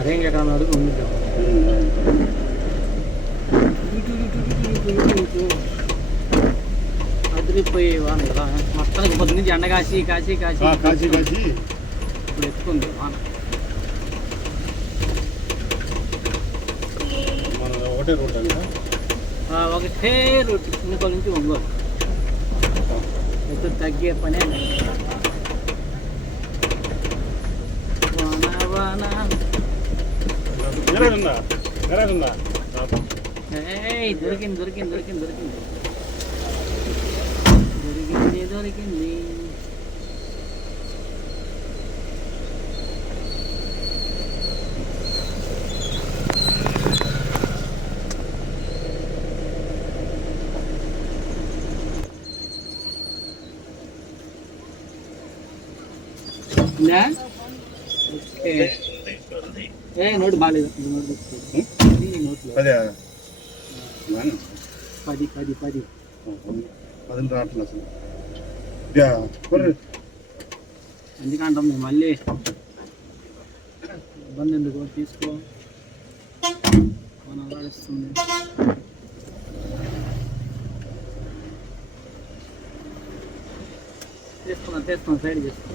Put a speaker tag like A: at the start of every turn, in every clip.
A: అదే ఇంకా అడుగు ఉండిద్దాం. అదిరిపోయి వాన ఇలా మొత్తానికి పొద్దు నుంచి ఎండ కాసి కాసి కాసి
B: కాశీ కాశీ
A: ఇప్పుడు ఎక్కుంది వాన.
B: మన ఒకటే
A: ఆ, ఒకటే రొట్టి ఇంకో నుంచి ఒంగోలు. ఎత్తు తగ్గే పనే. వాన వాన
B: గరాజ్ ఉందా గరాజ్ ఉందా
A: ఏయ్ దొరికింది దొరికింది దొరికింది దొరికింది. దొరికింది దొరికింది ఉందా? ఓకే. ఏ నోటు బాగాలేదు పది. పది పది
B: పదులు రావట్లేదు అసలు.
A: ఎందుకంటాం మేము మళ్ళీ ఇబ్బంది ఎందుకు తీసుకో. మన అలాడిస్తుంది తీసుకున్నా తీసుకున్నా సైడ్ చేసుకో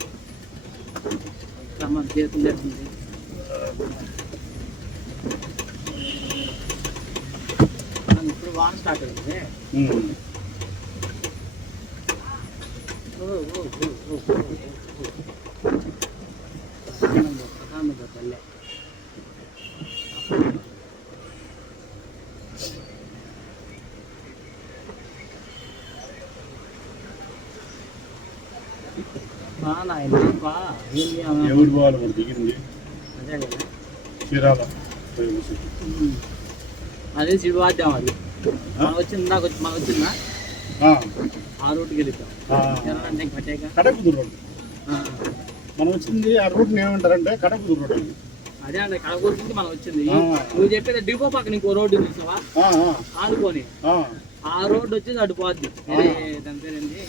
B: పొద్దున్న
A: ఇంకా మన చేతులు లేకుంది. మనం ఇప్పుడు వాన స్టార్ట్ అయింది
B: ఉమ్.
A: ఓ, ఓ, ఓ, ఓ, ఓ, ఓ,
B: ఎవరు మరి? దిగింది.
A: అదే
B: చీరాల.
A: శివాద్యం అది మనకు వచ్చింది నాకు వచ్చి మనకు వచ్చిందా?
B: ఆ,
A: రూట్కి వెళ్తాం.
B: కడకుదురు రోడ్డు. మనం వచ్చింది ఆ రోడ్ని ఏమంటారంటే కడకుదురు రోడ్డు.
A: అదే అండి కడగూరు నుంచి మనం వచ్చింది. నువ్వు చెప్పేది డిపో పక్కన ఇంకో రోడ్డు ఉంది చూసావా? ఆనుకొని.
B: ఆ.
A: రోడ్డు వచ్చేసి అటు పోద్ది దాని పేరేంటి?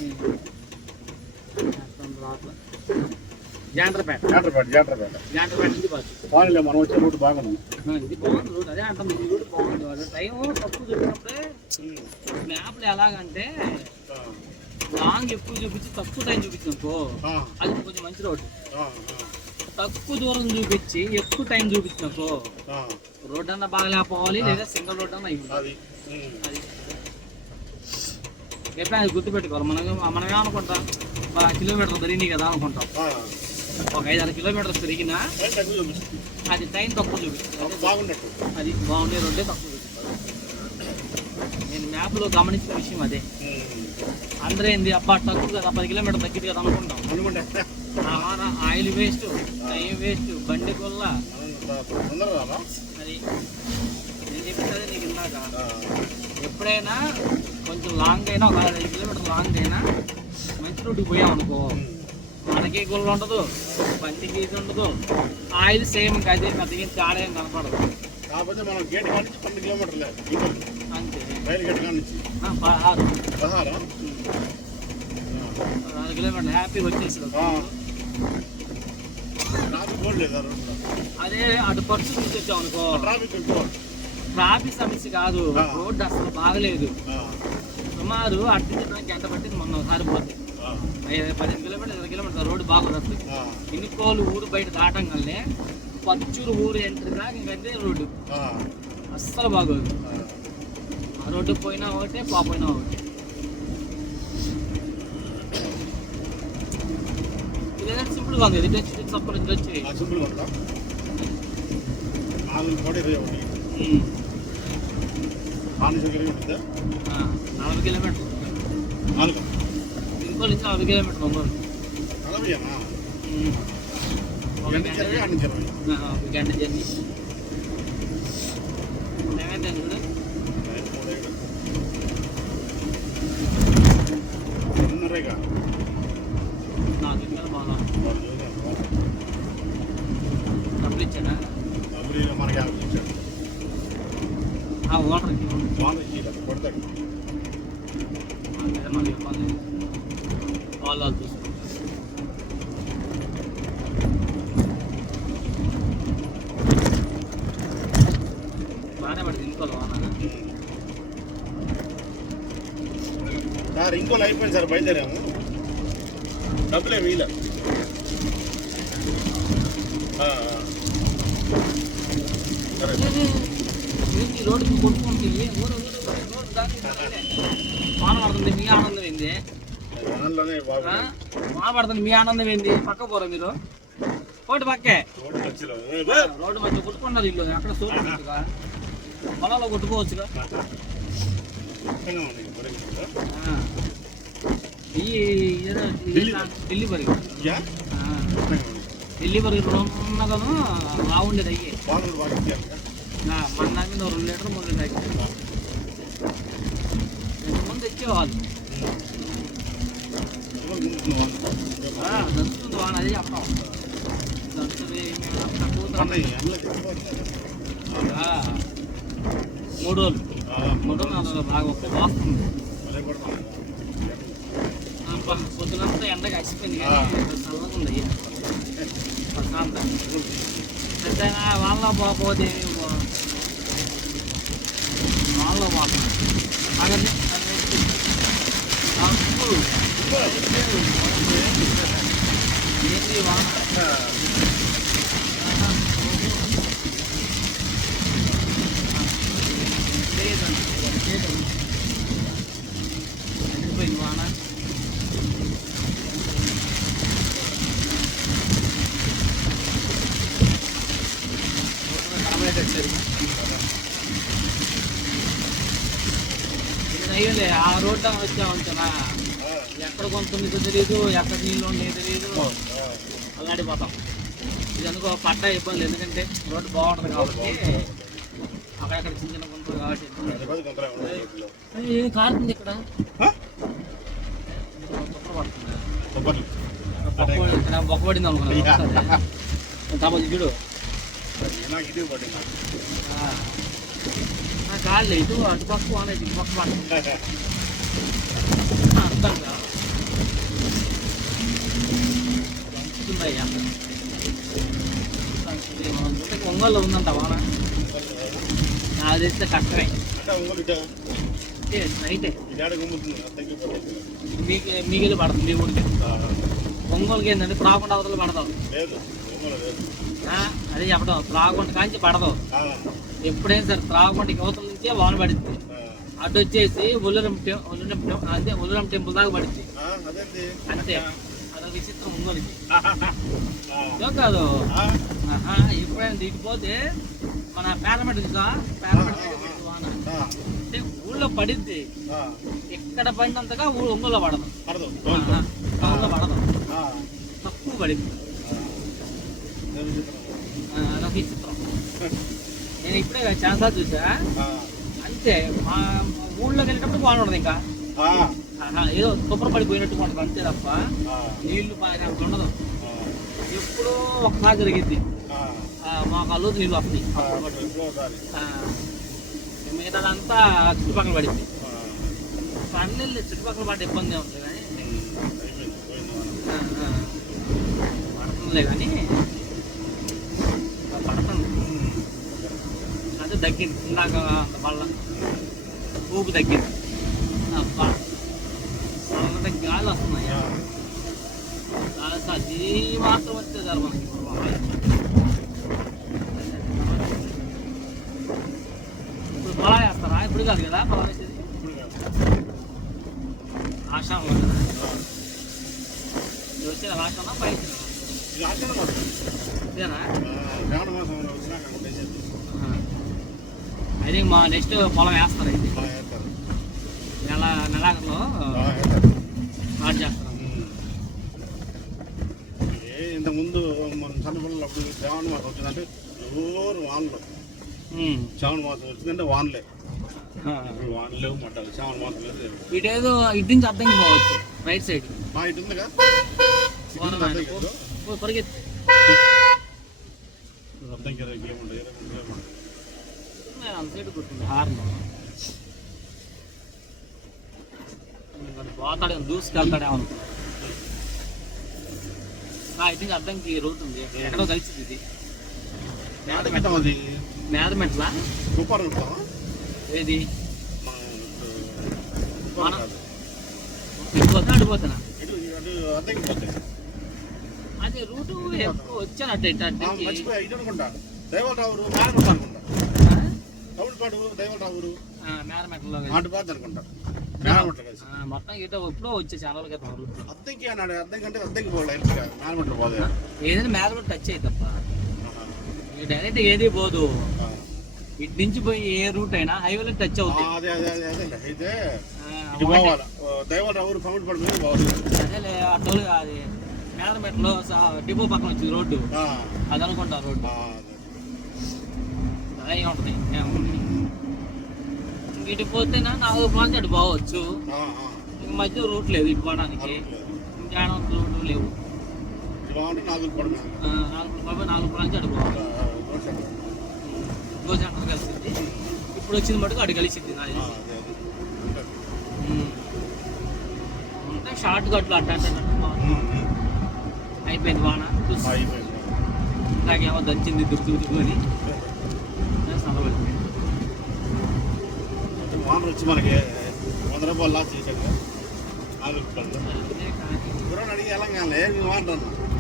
A: జాండ్రపేట. నుంచి పోద్ది
B: పోనీలే మనం వచ్చే రోడ్డు బాగుంది.
A: ఇది బాగుంది రూట్. అదే అంటాం ఈ రూట్ బాగుంది టైం తక్కువ చూపినప్పుడే మ్యాప్లు ఎలాగంటే లాంగ్ ఎక్కువ చూపించి తక్కువ టైం చూపించనుకో
B: ఆ,
A: అది కొంచెం మంచి రోడ్డు తక్కువ దూరం చూపించి ఎక్కువ టైం చూపించినకో
B: ఆ,
A: రోడ్ అన్నా బాగా లేకపోవాలి లేదా సింగిల్ రోడ్ అన్నా
B: అది.
A: ఎట్లా గుర్తుపెట్టుకోవాలి. మనం మనం ఏమనుకుంటాం కిలోమీటర్ తిరిగినాయి కదా అనుకుంటాం. ఒక ఐదు ఆరు కిలోమీటర్స్
B: చూపిస్తుంది.
A: అది టైం తక్కువ చూపిస్తుంది.
B: బాగున్నట్టు.
A: అది బాగుండే రోడ్డే తక్కువ చూపిస్తుంది. నేను మ్యాప్లో గమనించిన విషయం అదే. అందరూ ఏంది అబ్బా తక్కువ కదా పది కిలోమీటర్ తగ్గింది కదా అనుకుంటాం.
B: అనుకుంటే.
A: ఆ ఆయిల్ వేస్ట్ టైం వేస్ట్ బండి కొల్ల.
B: రాలా?
A: అది నేను చెప్పింది నీకు ఇందాక. ఎప్పుడైనా కొంచెం లాంగ్ అయినా ఒక ఐదు కిలోమీటర్ లాంగ్ అయినా మంచి రోడ్డుకి పోయాం అనుకో
B: ఉమ్.
A: మనకి గుళ్ళు ఉండదు బండికి ఇది ఉండదు ఆయిల్ సేమ్ ఇంకా అదే పెద్దగా తేడా ఏం కనపడదు.
B: కాకపోతే మనం గేట్ కాడ నుంచి పన్నెండు కిలోమీటర్లే.
A: అంతే.
B: రైలు గేట్ కాడ నుంచి.
A: పదహారు.
B: పదహారా?
A: పదహారు కిలోమీటర్లు. హ్యాపీగా వచ్చేసి.
B: ట్రాఫిక్ లేదా
A: అదే అటు పర్సు నుంచి వచ్చాం అనుకో
B: ట్రాఫిక్
A: ట్రాఫిక్ సమస్య కాదు. రోడ్డు అసలు బాగలేదు. సుమారు అటు గంట పట్టింది? మొన్న ఒకసారి పోతే.
B: ఆ,
A: ఐదు పదిహేను కిలోమీటర్ ఇరవై కిలోమీటర్ రోడ్డు బాగుంది అసలు
B: ఆ,
A: ఇనుకోలు ఊరు బయట దాటంగానే పచ్చూరు ఊరు ఎంట్రీ దాకా ఇంకంతే రోడ్డు
B: ఆ,
A: అస్సలు బాగోదు
B: ఆ.
A: ఆ రోడ్డు పోయినా ఒకటే పోయినా ఒకటే ఇదేదో సింపుల్గా ఉంది ఇది వచ్చి తప్పని ఇది వచ్చి
B: ఆ సింపుల్ కొడతా నాలుగు కోటి ఇరవై ఒకటి
A: ఉమ్.
B: ఆనిష కలిగి ఉంటుందా
A: ఆ, నలభై కిలోమీటర్లు
B: నాలుగు
A: నలభై కిలోమీటర్లు ఒంగోలు
B: నలభైనా
A: ఉమ్. ఒక
B: గంట
A: ఒక గంట జర్నీ ఏమైంది చూడు
B: చిన్నరేగా
A: నాకు ఇక్కడ బాగా డబ్బులు ఇచ్చాడా
B: అమరీలో మనకి యాభై ఇచ్చాడు
A: ఆ ఓటర్కి
B: వాళ్ళు ఇచ్చి కొడతాడు
A: అదే మళ్ళీ ఇబ్బంది వాళ్ళు వాళ్ళు చూసుకుంటారు ఇంకో
B: సార్ ఇంకోళ్ళు అయిపోయింది సార్ బయలుదేరాము. డబ్బులే వీల సరే.
A: రోడ్డుకి కొట్టుకుంటే ఊరు ఊరు రోడ్డు దాని మీ ఆనందం ఏంది?
B: దానిలోనే బాబు
A: ఆ? వాన పడుతుంది మీ ఆనందం ఏంది? పక్క పోరా మీరు? కోటి పక్కే.
B: రోడ్డు
A: రోడ్డు మధ్య కొట్టుకున్నారు ఇల్లు అక్కడ చూడగా పొలాల్లో కొట్టుకోవచ్చుగా ఆ. ఈ ఏదో
B: ఢిల్లీ.
A: ఢిల్లీ పరిగి ఢిల్లీ పరిగి ఉన్నదను బాగుండేది అయ్యి
B: బాగుంది బాగా ఇచ్చారు
A: నా మన దగ్గర రెండు లీటర్ మూడు లీటర్ అయ్యి ఇంతకుముందు ఇచ్చేవాళ్ళు ఆ, దంచుతుంది వాన అదే చెప్పడం దంచుతుంది మేము అంతా కూతురు ఆ, మూడు రోజులు మూడు రోజులు బాగా ఒక్క వాస్తుంది పొద్దునంతా ఎండగా అసిపోయింది చల్లగా ఉంది. ప్రశాంతం వాళ్ళ పోకపోతే వాళ్ళ పోతాం అగండి ఏంటి వాన? వెళ్ళిపోయింది వాన అయ్యలే ఆ రోడ్డు వచ్చా ఉంచనా ఎక్కడ కొంటుందో తెలియదు ఎక్కడ నీళ్ళు ఉండేది తెలియదు అల్లాడిపోతాం. ఇది అనుకో పడ్డ ఇబ్బంది ఎందుకంటే రోడ్డు బాగుంటుంది కాబట్టి ఏం కారుతుంది ఇక్కడ తుప్పలు పడుతుందా? బొక్క- ఇక్కడ బొక్క పడింది అనుకున్నా తప్పదు చూడు ఆ. నా కాళ్ళు ఇటు అటు పక్క వాన ఇటు పక్క పడుతుంది అర్థం కాదు దంచుతుందయ్యా దంచుతుంది. మనం చూస్తే ఒంగోలు ఉందంట వాన నాకు తెలిస్తే కష్టమే నైటే. మీకు మీకు పడుతుంది మీ ఊరికి? ఒంగోలుకి ఏంటంటే ప్రాకుండా అవతల పడదాం అదే చెప్పడం. త్రాగుంట కాంచి పడదు. ఎప్పుడైనా సరే త్రాగుంట యువతల నుంచే వాన పడుతుంది అటు వచ్చేసి ఉల్లరం ఉల్లరం అదే ఉల్లరం టెంపుల్ దాకా
B: అదేంటి?
A: అంతే. అదొక విచిత్రం ఒంగోలుకి కాదు. ఎప్పుడైనా దిగిపోతే మన పేరమెట్ తెలుసా పేరమెట్ దగ్గర పడుతుంది వాన. అంటే ఊళ్ళో పడిద్ది. ఎక్కడ పడినంతగా ఒంగోలో పడదు.
B: పడదు.
A: టౌన్లో పడదు. తక్కువ పడింది అదొక విచిత్రం నేను ఇప్పుడే చాలా చూసా. అంతే మా ఊళ్ళోకి వెళ్ళేటప్పుడు ఉండదు ఇంకా. ఏదో తుప్పర పడిపోయినట్టు ఉంటుంది అంతే తప్ప. నీళ్ళు బాగా ఉండదు. ఎప్పుడో ఒకసారి జరిగింది మాకు అల్లు నీళ్ళు వస్తాయి మిగతాదంతా చుట్టుపక్కల పడింది. పన్నెళ్ళు చుట్టుపక్కల పడ్డ ఇబ్బంది ఉంటుంది కానీ. పడుతుందిలే కానీ పడుతుంది. అదే తగ్గింది. ఇందాక అంత వల్ల ఊపు తగ్గింది. చల్లటి గాలి వస్తున్నాయా. గాలి మాత్రం చాలు మనకి ఇప్పుడు పొలా ఇప్పుడు కాదు కదా పొలం వేసేది? ఆషాఢంలో కదా ఇది వచ్చేది ఆషాఢం పై ఇదేనా?
B: శ్రావణ మాసం వచ్చినాక
A: అయితే మా నెక్స్ట్ పొలం వేస్తారు అయితే. నెల నెలాఖరులో స్టార్ట్ చేస్తారు.
B: ఏ ఇంత ముందు మన చిన్నపిల్లలు అప్పుడు శ్రావణ మాసం వచ్చిందంటే జోరు వానలు. శ్రావణ మాసం వచ్చిందంటే వానలే.
A: ఇటేదో ఇటు నుంచి అర్థం పోవచ్చు రైట్ సైడ్. పరిగెత్తి. పోతాడు దూసుకెళ్తాడే అనుకున్నా ఇటు నుంచి అర్థంకి రూట్ ఉంది ఎక్కడో కలిసింది ఇది.
B: కుప్పారం ఉంటామా
A: ఏది?
B: పోతాయి
A: అదే రూటు ఎక్కువ వచ్చానట్టు ఇటు
B: అనుకుంటా. దైవరావురు మేడమెట్ట అనుకుంటా తమిళపాడు దైవరావురు
A: మేదమెట్లలో
B: అటు పోద్ది అనుకుంటా
A: మొత్తం ఇటో ఎప్పుడో వచ్చే ఛానల్ క్రితం రూట్
B: అద్దెకి అన్నాడు అద్దెకి అంటే అద్దెకి పోలే మేడమెట్ట పోదే
A: ఏదైనా మేదమెట్ టచ్ అయ్యి తప్ప. డైరెక్ట్ ఏది పోదు. ఇటు నుంచి పోయి ఏ రూట్ అయినా హైవేలో టచ్ అవుతాయి
B: అదే అదే అయితే ఇటు పోవాలి.
A: అదేలే అటోలు అది మేదమెట్లో డిపో పక్కన వచ్చింది రోడ్డు. అది అనుకుంటా రోడ్డు.
B: అదే.
A: ఉంటుంది ఇటు పోతేనా నాలుగు ప్రాంతం అటు పోవచ్చు. ఇంక మధ్య రూట్ లేదు ఇటు పోవడానికి. ఇంకా రూట్ లేవు.
B: నాలుగు
A: నాలుగు ప్రాంతం అటు పోవాలి. గో సెంటర్ కలిసింది. ఇప్పుడు వచ్చింది మటుకు అటు కలిసింది. ఉంటే షార్ట్ కట్లు అట్ట. అయిపోయింది వాన. ఇందాకేమో దంచింది దుక్కు దుక్కుని
B: వానర్ వచ్చి మనకి వంద రూపాయలు లాస్ చేశాడు నాలుగు రూపాయలు అడిగి వెళ్ళంగానే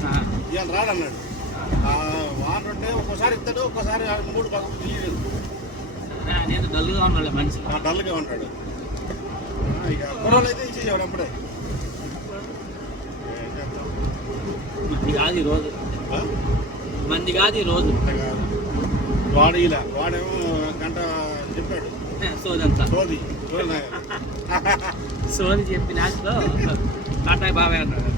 A: ఆ,
B: ఇవాళ రాడన్నాడు ఉంటే ఒక్కోసారి ఇస్తాడు ఒక్కోసారి మూడు తీయలేదు
A: డల్గా ఉన్నాడు మనిషి.
B: డల్గా ఉంటాడు. ఇక అయితే అప్పుడే?
A: మంది కాదు ఈ రోజు? మంది కాదు ఈ రోజు.
B: అంతే కాదు. వాడు ఇలా వాడేమో గంట చెప్పాడు.
A: సోదంతా
B: సోది సోది
A: చెప్పి లాస్ట్లో టాటాయ్ బాబాయ్ అన్నాడు.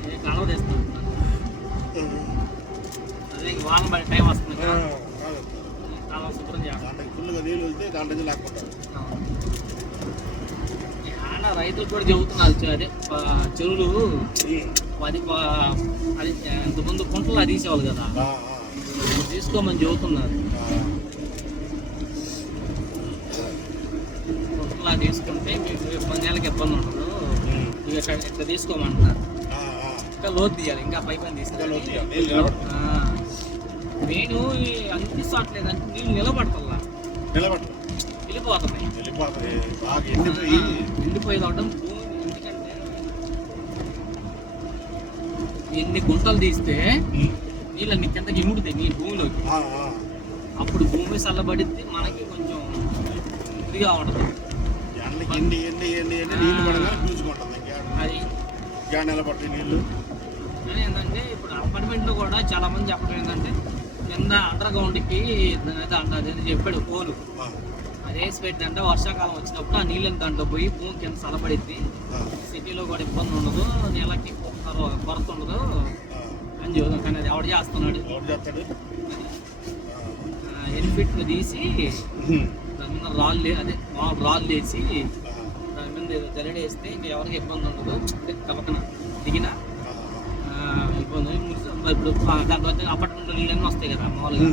A: నేను కలవ తెస్తాను వాన పడే టైం వస్తుంది. కాలువ శుభ్రం
B: దాంట్లోకి ఫుల్గా నీళ్ళు దాంట్లో
A: రైతులు కూడా చెబుతున్నారు అదే చెరువులు అది అది ఇంతకుముందు కుంటలు అది తీసేవాళ్ళు కదా తీసుకోమని చెబుతున్నారు. కుంటలా తీసుకుంటే మీకు ఇబ్బంది ఇబ్బంది ఉండదు. ఇక ఇక్కడ ఇట్లా తీసుకోమంటున్నారు. ఇంకా లోతు తీయాలి ఇంకా పై పని తీసుకోవాలి. నేను అందిస్తలేదంటే నీళ్ళు నిలబడతల్లా?
B: నిలబడతాయి.
A: వెళ్ళిపోతున్నాయి.
B: వెళ్ళిపోతాయి. బాగా ఎండిపోయి.
A: ఎండిపోయి అవడం ఎందుకంటే ఎన్ని గుంటలు తీస్తే
B: ఉమ్.
A: నీళ్ళని కిందకి ఇముడుతాయి నీ భూమిలోకి. అప్పుడు భూమి చల్లబడితే మనకి కొంచెం ఉంటుంది.
B: ఎండకి ఎండి ఎండి ఎండి ఎండి నీళ్ళు పీల్చుకుంటుంది. ఇంకా నిలబడతాయి నీళ్ళు?
A: కానీ ఏంటంటే ఇప్పుడు అపార్ట్మెంట్లో కూడా చాలా మంది చెప్పడం ఏంటంటే కింద అండర్ గ్రౌండ్కి అదేదో చెప్పాడు పోలు.
B: ఆ,
A: అది వేసి పెట్టంటే వర్షాకాలం వచ్చినప్పుడు ఆ నీళ్ళని దాంట్లో పోయి భూమి కింద
B: ఆ,
A: సిటీలో కూడా ఇబ్బంది ఉండదు నీళ్ళకి కొరత ఉండదు. అని చెబుతాం కానీ అది ఎవడు చేస్తున్నాడు? ఎన్ని ఫీట్లు తీసి. దాని మీద రాళ్ళు లే- అదే మామూలు రాళ్ళు వేసి దాని మీద ఏదో జల్లెడేస్తే ఇంకా ఎవరికి ఇబ్బంది ఉండదు. అంటే దిగినా మురిసి ఇప్పుడు దాంట్లో అపార్ట్మెంట్లో నీళ్ళన్నీ వస్తాయి కదా మామూలుగా.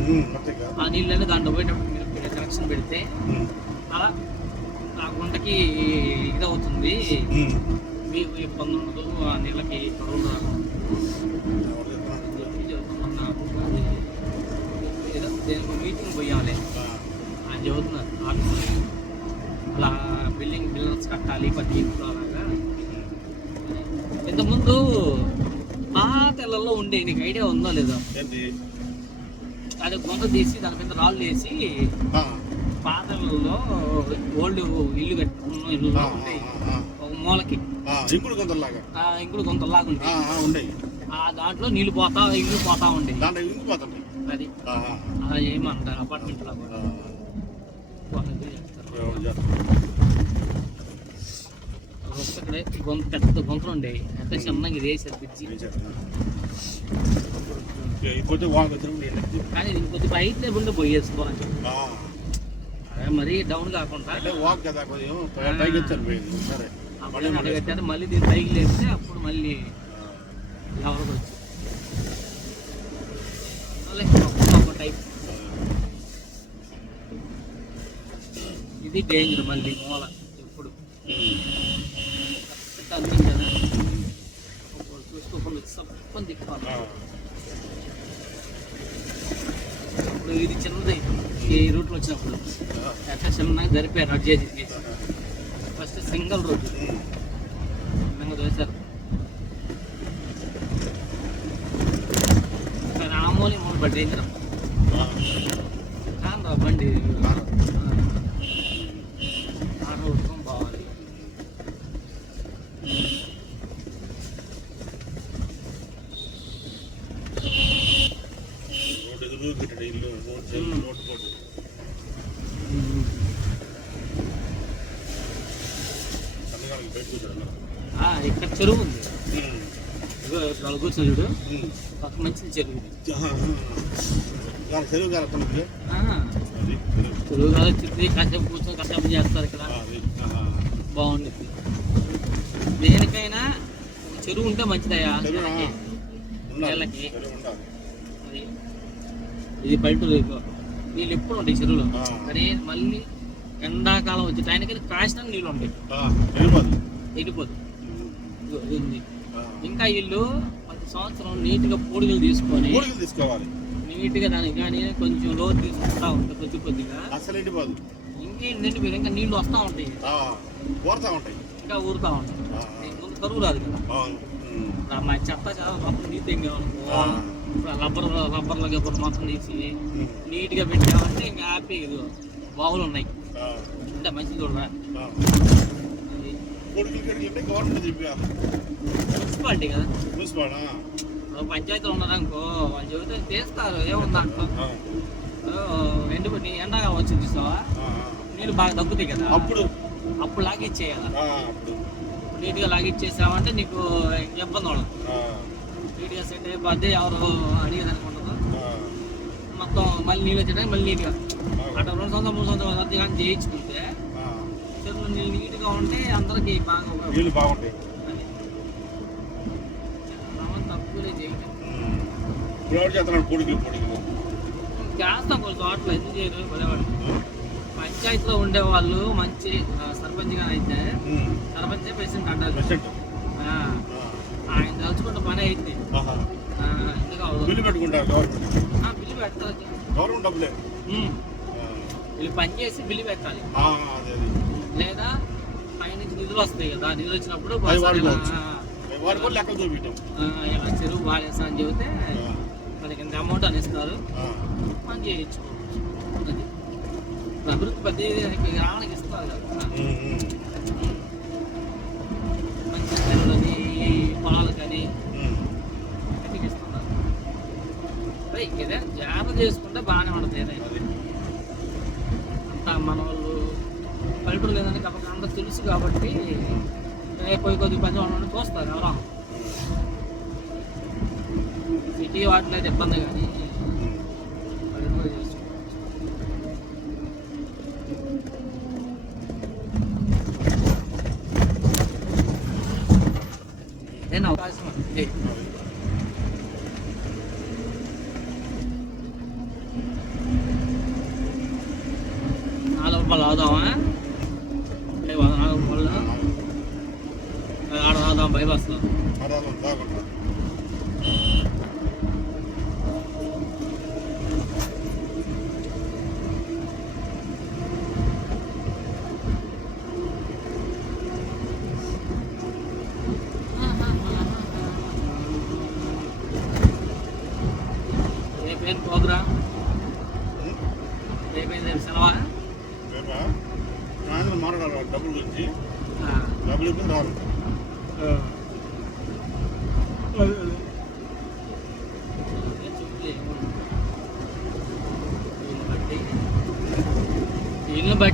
A: ఆ నీళ్ళన్నీ దాంట్లో పోయేటప్పుడు మీరు కనెక్షన్ పెడితే. అలా ఆ గుంటకి ఇదవుతుంది. మీకు ఇబ్బంది ఉండదు ఆ నీళ్ళకి కరువులు దేనికి మీటింగ్ పోయాలి అని చెబుతున్నారు ఆఫీసర్ అలా బిల్డింగ్ బిల్డర్స్ కట్టాలి పది అలాగా ఇంతకుముందు పాతెల్లలో ఉండే నీకు ఐడియా ఉందో లేదో?
B: ఏంటి
A: అది గుంత తీసి దాని మీద రాళ్ళు వేసి పాతలలో ఓల్డ్ ఇల్లు కట్టుకున్న ఇల్లు ఉంటాయి. ఒక మూలకి.
B: ఇంకుడు
A: ఇంకుడు గుంతలాగా
B: ఆ,
A: ఉంటాయి.
B: ఆ, ఉండేవి
A: ఆ దాంట్లో నీళ్ళు పోతా ఇల్లు పోతా ఉండేవి
B: దాంట్లో ఇంకిపోతుంటాయి
A: అది. ఏమంటారు? అపార్ట్మెంట్లో కూడా. చేస్తారు. ఇక్కడ గొంత పెద్ద గుంతలు ఉండేవి. ఎంత చిన్నగా ఇది వేసారు బ్రిడ్జి. కానీ ఇది కొద్ది పైకి ఉండి అదే మరీ డౌన్ కాకుండా అడగట్టారు మళ్ళీ దీన్ని పైకి లేస్తే అప్పుడు మళ్ళీ లెవెల్కి వచ్చి. టైప్ ఇది డేంజర్ మళ్ళీ మూల. ఎప్పుడు టర్నింగ్ కదా ఒకటి ఇప్పుడు ఇది చిన్నది. ఈ రూట్లో వచ్చినప్పుడు.
B: ఆ,
A: ఎట్లా చిన్నగా జరిపారు అటు చేసి ఫస్ట్ సింగిల్
B: ఉమ్.
A: చిన్నగా దోశారు రామోలి మూడు బండి కాను బండి
B: ఆ.
A: ఆ రోడ్డు బాగుంది
B: రోడ్డు ఎదురు కట్టాడు ఇల్లు రోడ్ సైడ్
A: ఉమ్.
B: రోడ్డు రోడ్డు సన్నగానికి బయట కూర్చోడు
A: ఆ, ఇక్కడ చెరువు ఉంది ఇక్కడ కూర్చొని చూడు. పక్క మంచి చెరువు
B: చెరువు అది చెరువు.
A: కాదు చిత్తి కాసేపు కూర్చొని కాసేపు చేస్తారు ఇక్కడ. బాగుంటుంది దేనికైనా చెరువు ఉంటే మంచిదయ్యా. నీళ్ళకి. అది ఇది పల్లెటూరు ఇదిగో. నీళ్ళు ఎప్పుడు ఉంటాయి చెరువులో. కానీ మళ్ళీ ఎండాకాలం వచ్చే టైంకి కాసిన నీళ్ళు ఉంటాయి
B: వెళ్ళిపోదు
A: వెళ్ళిపోదు ఉంది. ఇంకా వీళ్ళు ప్రతి సంవత్సరం నీట్గా పొడుగులు తీసుకొని
B: కూలికలు తీసుకోవాలి.
A: నీట్గా దానికి కానీ కొంచెం లోతు తీసుకుంటా ఉంటుంది కొద్ది కొద్దిగా.
B: అసలు వెళ్ళిపోదు
A: ఇంకేంటంటే మీరు ఇంకా నీళ్ళు వస్తూ ఉంటాయి.
B: ఆ, కోరుతా ఉంటాయి.
A: ఇంకా ఊరుతూ ఉంటాయి. ముందు కరువు రాదు కదా. మా చెత్త చాలా మొత్తం నీట్
B: ఆ.
A: ఇప్పుడు రబ్బర్ రబ్బర్లో గబ్బర్ మొత్తం తీసి. నీట్గా పెట్టామంటే ఇంకా హ్యాపీ బావులు ఉన్నాయి. అంటే మంచిది చూడరా
B: కడిగి అంటే గవర్నమెంట్ చెప్పారు
A: మున్సిపాలిటీ కదా
B: చూసుకోవాలా
A: ఇప్పుడు పంచాయతీలు ఉన్నారనుకో వాళ్ళు చెబితే తీస్తారు ఏముంది అంటారు ఎండిపోయి ఎండగా వచ్చింది చూసావా? నీళ్ళు బాగా తగ్గుతాయి కదా?
B: అప్పుడు.
A: అప్పుడు లాగిచ్చేయాలి? నీట్గా లాగిచ్చేసామంటే నీకు ఇబ్బంది ఉండదు. నీట్గా సెట్ అయిపోద్ది ఎవరు అడిగేదానికి ఉండదు
B: ఆ,
A: మొత్తం మళ్ళీ నీళ్ళు వచ్చేటప్పుడు మళ్ళీ నీట్గా. అక్కడ రెండు సంవత్సరాలు మూడు సంవత్సరాలు కానీ చేయించుకుంటే నీట్గా ఉంటే అందరికీ బాగా
B: నీళ్ళు బాగుంటాయి.
A: తప్పులే చేయటం.
B: ఇప్పుడు చేస్తున్నాడు పొడికలు పొడికలు
A: చేస్తాం కొన్ని చోట్ల ఎందుకు చేయరు? పదేవాళ్ళు పంచాయతీలో ఉండే వాళ్ళు మంచి సర్పంచ్గా అయితే సర్పంచ్ ప్రెసిడెంట్ అంటారు ఆయన తలుచుకుంటే పని అవ్వదు
B: బిల్లు పెట్టుకుంటారు గవర్నమెంట్
A: బిల్లు పెట్టాలి
B: గవర్నమెంట్ డబ్బులే.
A: ఉమ్. వీళ్ళు పని చేసి బిల్లు పెట్టాలి. లేదా పైనుంచి నిధులు వస్తాయి కదా నిధులు వచ్చినప్పుడు ఇలా, చెరువు బాగాలేసా అని చెబితే మనకి ఇంత అమౌంట్ అని ఇస్తారు? మనం చేయొచ్చు. అభివృద్ధి పెద్ద గ్రామానికి ఇస్తారు కదా. మంచి చెరువులని పొలాలు కానీ అన్నిటికీ ఇస్తున్నారు. అదే ఏదైనా జాగ్రత్త చేసుకుంటే బాగానే ఉంటుంది ఏదైనా. అంతా మన పల్లెటూరు లేదని కాబట్టి అందరూ తెలుసు కాబట్టి పోయి కొద్ది పని వాళ్ళని చూస్తారు ఎవరో. సిటీ వాటిలో ఇబ్బంది కానీ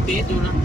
A: पेज होना